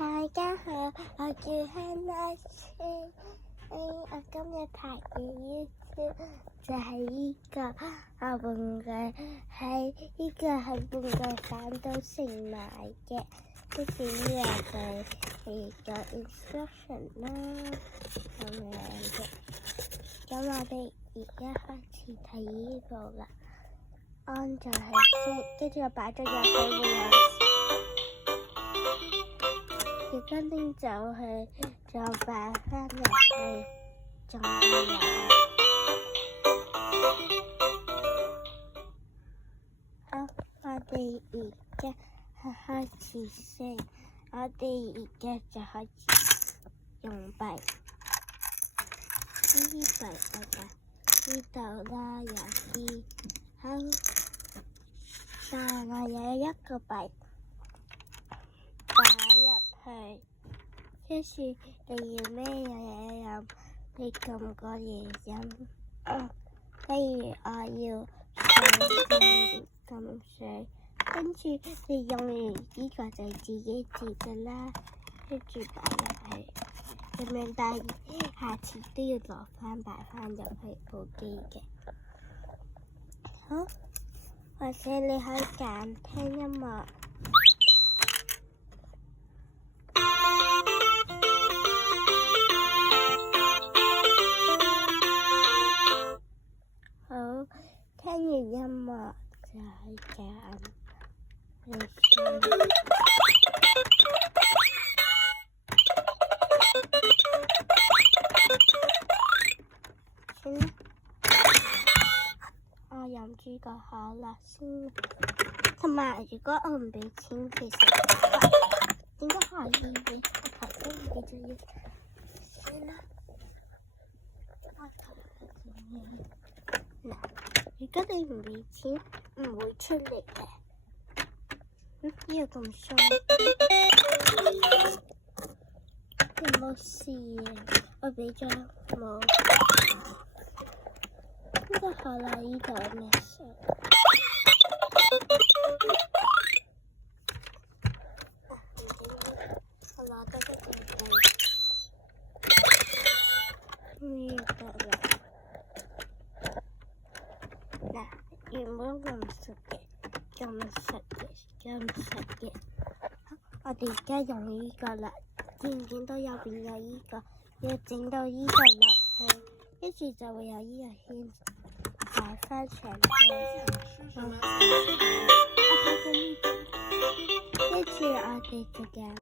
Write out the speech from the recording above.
大家好，我叫 Hannah Chan。我今日拍嘅意思就係呢個玩具，係呢個係玩具反斗城買嘅，跟住呢個係個 instruction 啦，咁樣嘅。咁我哋而家開始睇呢個啦，安就係先，跟住我擺咗入去會有。而家拎走去，再擺翻入去，仲會有。好，我哋而家係開始先，我哋而家就開始用幣。呢啲幣我就呢度啦，有啲好，但係有一個幣。係，跟住你要咩嘢飲？你撳個嘢飲。例如我要水，撳水，跟住你用完呢個就自己接噶啦，跟住擺入去，咁樣但係下次都要落翻擺翻入去部機嘅。好，或者你可以揀聽音樂。聽完音樂就係揀你先。先，我飲住個可樂先。同埋，如果我唔俾錢，其實點解可以嘅？我頭先唔記得要先啦。嗱，如果你唔俾錢，唔會出嚟嘅。呢個咁鬆，有冇事啊？我俾咗冇。呢個可樂呢度有咩事？我攞多個電筒。呢個啦。嗱，原本咁實嘅，咁實嘅。我哋而家用呢個啦，見唔見到右邊有呢個？要整到呢個落去，跟住就會有呢個圈擺翻上去。跟住我哋就嘅。